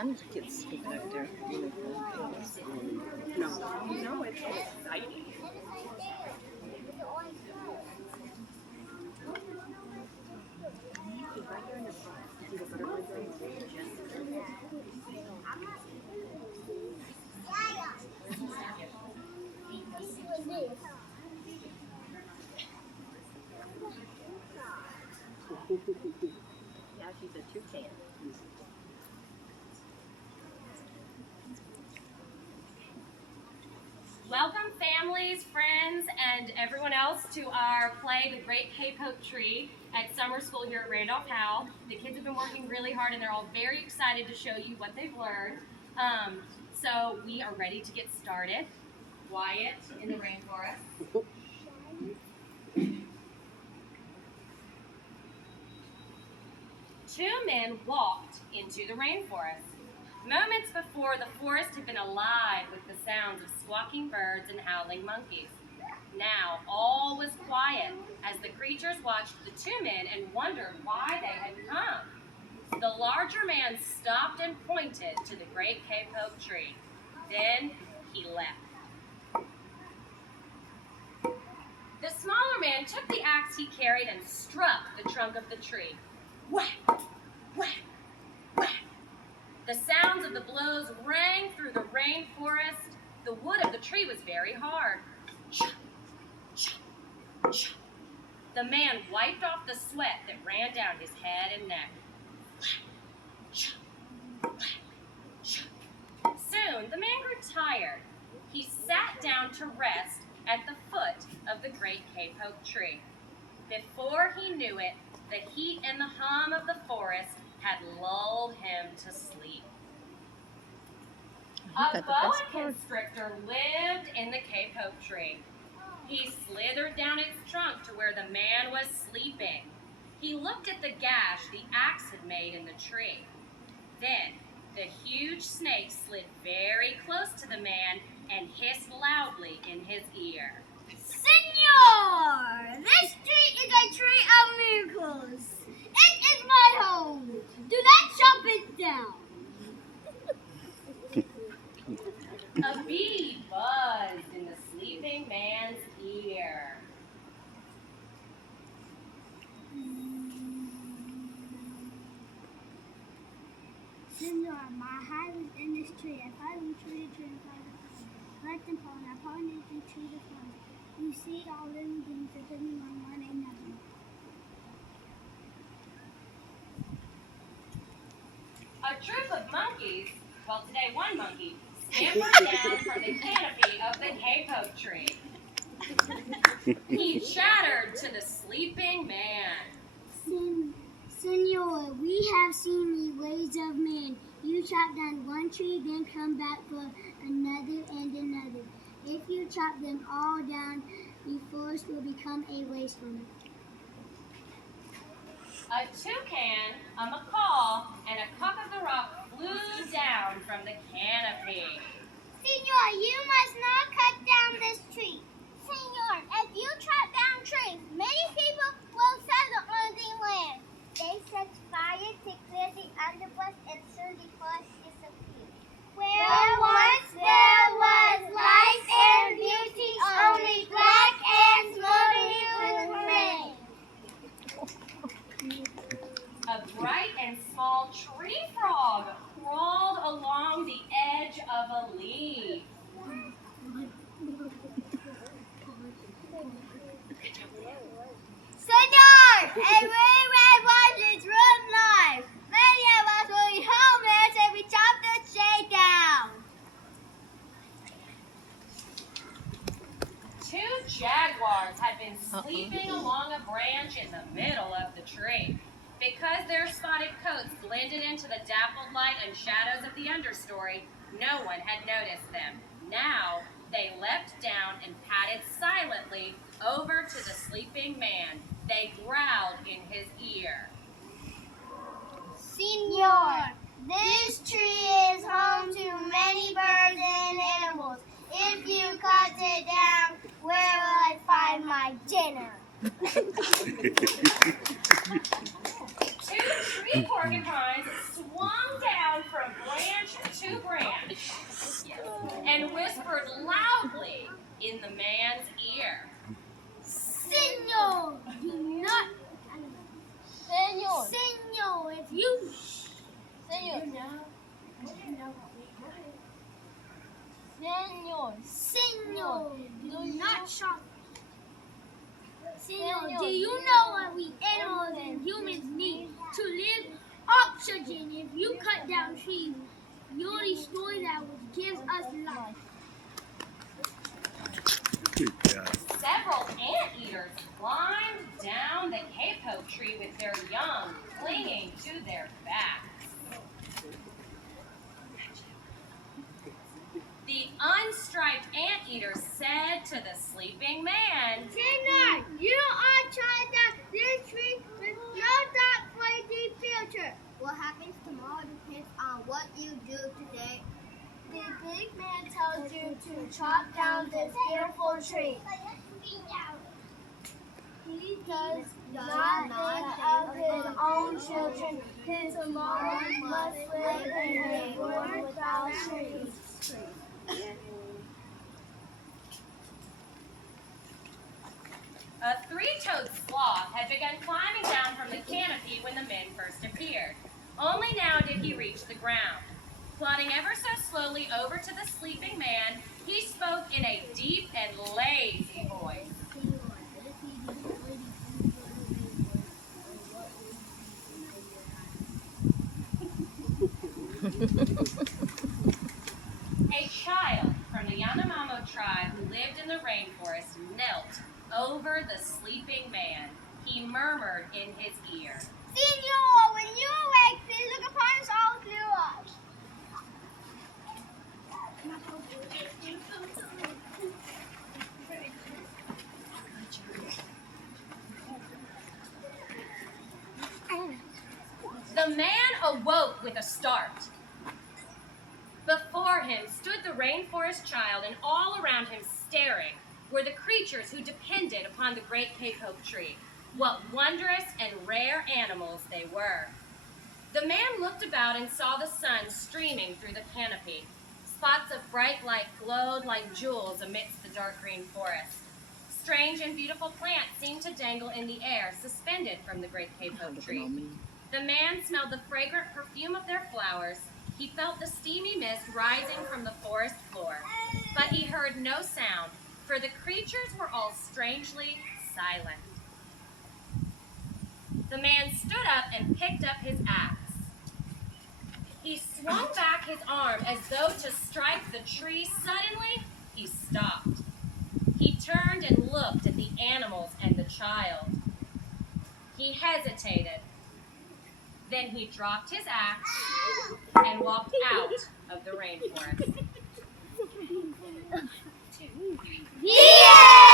None of the kids look like they're uniform things. No, you know it's exciting. Right there in the front. See the butterfly thing? Yeah, she's a toucan. Welcome families, friends, and everyone else to our play, The Great Cape Hope Tree, at summer school here at Randolph-Howell. The kids have been working really hard and they're all very excited to show you what they've learned. So we are ready to get started. Wyatt in the rainforest. Two men walked into the rainforest. Moments before, the forest had been alive with the sounds of squawking birds and howling monkeys. Now, all was quiet as the creatures watched the two men and wondered why they had come. The larger man stopped and pointed to the great Cape Hope tree. Then he left. The smaller man took the axe he carried and struck the trunk of the tree. Whack! Whack! Whack! The sounds of the blows rang through the rainforest. The wood of the tree was very hard. Chop! Chop! Chop! The man wiped off the sweat that ran down his head and neck. Whack! Chop! Whack! Chop! Soon the man grew tired. He sat down to rest at the foot of the great Cape Hope tree. Before he knew it, the heat and the hum of the forest had lulled him to sleep. A boa constrictor lived in the Cape Hope tree. He slithered down its trunk to where the man was sleeping. He looked at the gash the axe had made in the tree. Then the huge snake slid very close to the man and hissed loudly in his ear. Senor, this tree is a tree of miracles. It is my home. Do not chop it down. A bee buzzed in the sleeping man's ear. Senor, my hive is in this tree. If I will tree to tree and fly to fly, let them pollinate. I pollinate the tree to fly. You see all living things depending on one another. A troop of monkeys, well today one monkey, scampered down from the canopy of the Cape Hope tree. He chattered to the sleeping man. Senor, we have seen the ways of man. You chop down one tree, then come back for another and another. If you chop them all down, the forest will become a wasteland. A toucan, a macaw, and a cock of the rock flew down from the canopy. Senor, you must not cut down this tree. Senor, if you chop down trees, many people will settle on the land. They set fire to clear the underbrush and soon the forest disappeared. Where once there was life and beauty, only black and smoldering remained. A bright and small tree frog crawled along the edge of a leaf. Senor, a very red was its room life. Many of us will be homeless if we chop the tree down. Two jaguars had been sleeping along a branch in the middle of the tree. Because their spotted coats blended into the dappled light and shadows of the understory, no one had noticed them. Now, they leapt down and padded silently over to the sleeping man. They growled in his ear. Senor, this tree is home to many birds and animals. If you cut it down, where will I find my dinner? Two tree porcupines swung down from branch branch and whispered loudly in the man's ear. Senor, do not. Senor, if you. Senor, do not shock. Senor, do you know what we animals and humans need to live? Oxygen. If you cut down trees, you'll destroy that which gives us life. Several anteaters climbed down the capo tree with their young clinging to their backs. The unstriped anteater said to the sleeping man, Senor, you are trying down this tree with your dark crazy future. What happens tomorrow depends on what you do today. The big man tells you to chop down this beautiful tree. He does not think of his own children. His tomorrow must live in a world without trees. A three-toed sloth had begun climbing down from the canopy when the men first appeared. Only now did he reach the ground. Plodding ever so slowly over to the sleeping man, he spoke in a deep and lazy voice. A child from the Yanomamo tribe who lived in the rainforest knelt over the sleeping man. He murmured in his ear, Senor, when you awake, please look upon us all with new eyes. The man awoke with a start. Before him stood the rainforest child, and all around him staring were the creatures who depended upon the great cape-oak tree. What wondrous and rare animals they were. The man looked about and saw the sun streaming through the canopy. Spots of bright light glowed like jewels amidst the dark green forest. Strange and beautiful plants seemed to dangle in the air, suspended from the great cape-oak tree. The man smelled the fragrant perfume of their flowers. He felt the steamy mist rising from the forest floor. But he heard no sound, for the creatures were all strangely silent. The man stood up and picked up his axe. He swung back his arm as though to strike the tree. Suddenly, he stopped. He turned and looked at the animals and the child. He hesitated. Then he dropped his axe and walked out of the rainforest. Yeah!